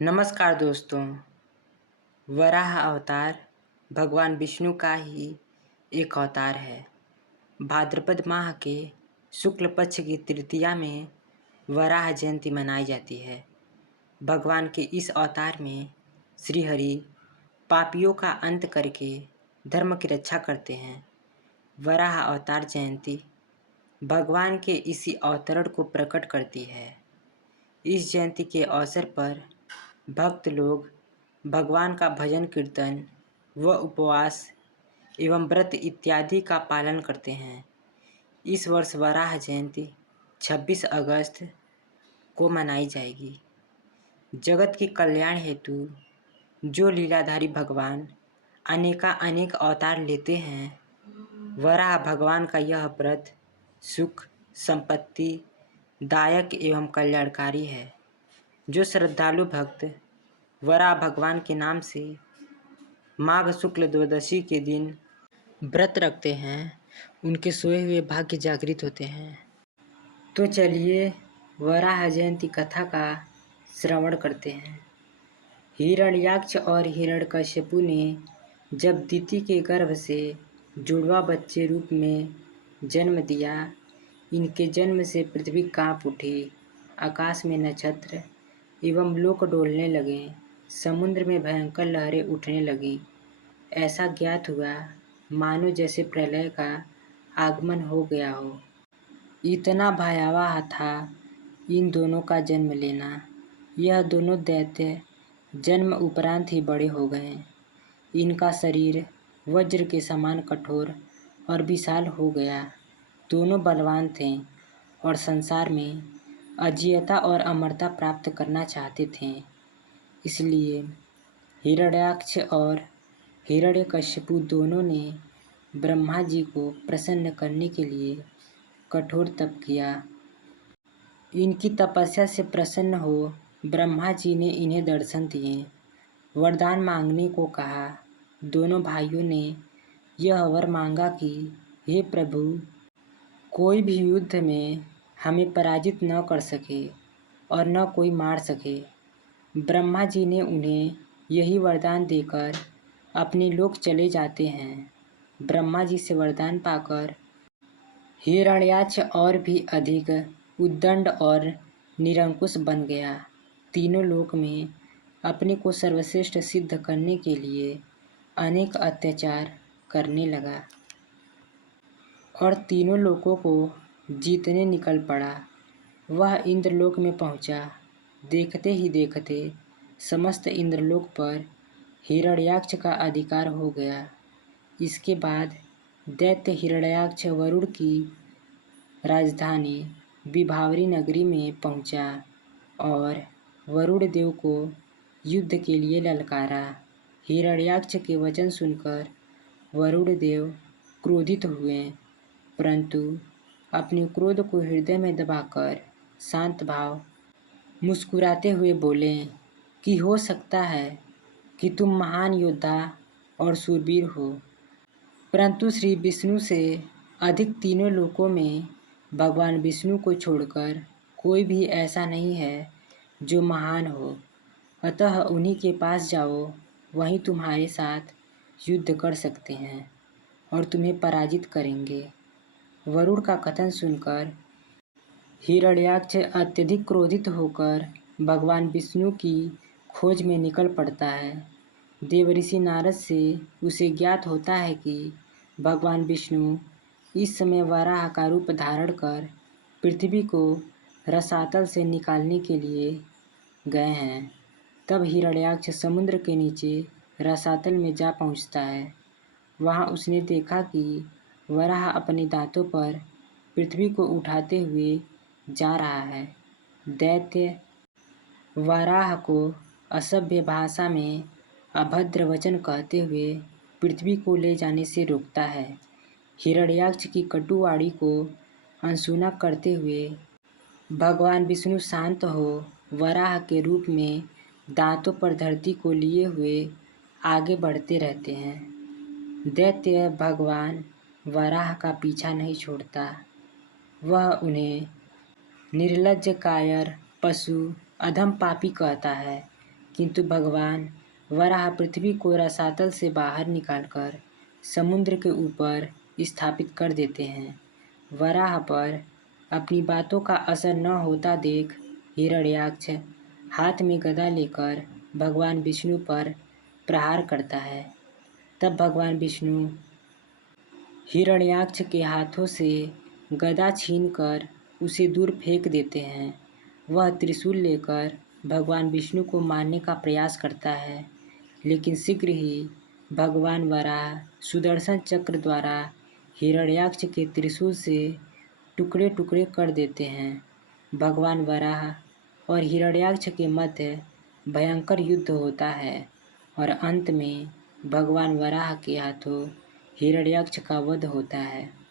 नमस्कार दोस्तों। वराह अवतार भगवान विष्णु का ही एक अवतार है। भाद्रपद माह के शुक्ल पक्ष की तृतीया में वराह जयंती मनाई जाती है। भगवान के इस अवतार में श्री हरि पापियों का अंत करके धर्म की रक्षा करते हैं। वराह अवतार जयंती भगवान के इसी अवतरण को प्रकट करती है। इस जयंती के अवसर पर भक्त लोग भगवान का भजन कीर्तन व उपवास एवं व्रत इत्यादि का पालन करते हैं। इस वर्ष वराह जयंती 26 अगस्त को मनाई जाएगी। जगत की कल्याण हेतु जो लीलाधारी भगवान अनेक अवतार लेते हैं, वराह भगवान का यह व्रत सुख संपत्ति दायक एवं कल्याणकारी है। जो श्रद्धालु भक्त वराह भगवान के नाम से माघ शुक्ल द्वादशी के दिन व्रत रखते हैं, उनके सोए हुए भाग्य जागृत होते हैं। तो चलिए वराह जयंती कथा का श्रवण करते हैं। हिरण्याक्ष और हिरण्यकश्यपु ने जब दिति के गर्भ से जुड़वा बच्चे रूप में जन्म दिया, इनके जन्म से पृथ्वी कांप उठी, आकाश में नक्षत्र एवं लोक डोलने लगे, समुद्र में भयंकर लहरें उठने लगी। ऐसा ज्ञात हुआ मानो जैसे प्रलय का आगमन हो गया हो। इतना भयावह था इन दोनों का जन्म लेना। यह दोनों दैत्य जन्म उपरांत ही बड़े हो गए। इनका शरीर वज्र के समान कठोर और विशाल हो गया। दोनों बलवान थे और संसार में अजेयता और अमरता प्राप्त करना चाहते थे। इसलिए हिरण्याक्ष और हिरण्यकश्यपु दोनों ने ब्रह्मा जी को प्रसन्न करने के लिए कठोर तप किया। इनकी तपस्या से प्रसन्न हो ब्रह्मा जी ने इन्हें दर्शन दिए, वरदान मांगने को कहा। दोनों भाइयों ने यह वर मांगा कि हे प्रभु, कोई भी युद्ध में हमें पराजित न कर सके और न कोई मार सके। ब्रह्मा जी ने उन्हें यही वरदान देकर अपने लोक चले जाते हैं। ब्रह्मा जी से वरदान पाकर हिरण्याक्ष और भी अधिक उद्दंड और निरंकुश बन गया। तीनों लोक में अपने को सर्वश्रेष्ठ सिद्ध करने के लिए अनेक अत्याचार करने लगा और तीनों लोकों को जीतने निकल पड़ा। वह इंद्रलोक में पहुंचा। देखते ही देखते समस्त इंद्रलोक पर हिरण्याक्ष का अधिकार हो गया। इसके बाद दैत्य हिरण्याक्ष वरुण की राजधानी विभावरी नगरी में पहुंचा और वरुण देव को युद्ध के लिए ललकारा। हिरण्याक्ष के वचन सुनकर वरुण देव क्रोधित हुए, परंतु अपने क्रोध को हृदय में दबाकर शांत भाव मुस्कुराते हुए बोले कि हो सकता है कि तुम महान योद्धा और शूरवीर हो, परंतु श्री विष्णु से अधिक तीनों लोकों में भगवान विष्णु को छोड़कर कोई भी ऐसा नहीं है जो महान हो। अतः उन्हीं के पास जाओ, वहीं तुम्हारे साथ युद्ध कर सकते हैं और तुम्हें पराजित करेंगे। वरुण का कथन सुनकर हिरण्याक्ष अत्यधिक क्रोधित होकर भगवान विष्णु की खोज में निकल पड़ता है। देवऋषि नारद से उसे ज्ञात होता है कि भगवान विष्णु इस समय वराह का रूप धारण कर पृथ्वी को रसातल से निकालने के लिए गए हैं। तब हिरण्याक्ष समुद्र के नीचे रसातल में जा पहुंचता है। वहां उसने देखा कि वराह अपने दांतों पर पृथ्वी को उठाते हुए जा रहा है। दैत्य वराह को असभ्य भाषा में अभद्र वचन कहते हुए पृथ्वी को ले जाने से रोकता है। हिरण्याक्ष की कटुवाणी को अनसुना करते हुए भगवान विष्णु शांत हो वराह के रूप में दांतों पर धरती को लिए हुए आगे बढ़ते रहते हैं। दैत्य भगवान वराह का पीछा नहीं छोड़ता। वह उन्हें निर्लज्ज, कायर, पशु, अधम, पापी कहता है। किंतु भगवान वराह पृथ्वी को रसातल से बाहर निकालकर समुद्र के ऊपर स्थापित कर देते हैं। वराह पर अपनी बातों का असर न होता देख हिरण्याक्ष हाथ में गदा लेकर भगवान विष्णु पर प्रहार करता है। तब भगवान विष्णु हिरण्याक्ष के हाथों से गदा छीनकर उसे दूर फेंक देते हैं। वह त्रिशूल लेकर भगवान विष्णु को मारने का प्रयास करता है, लेकिन शीघ्र ही भगवान वराह सुदर्शन चक्र द्वारा हिरण्याक्ष के त्रिशूल से टुकड़े टुकड़े कर देते हैं। भगवान वराह और हिरण्याक्ष के मध्य भयंकर युद्ध होता है और अंत में भगवान वराह के हाथों हिरण्याक्ष का वध होता है।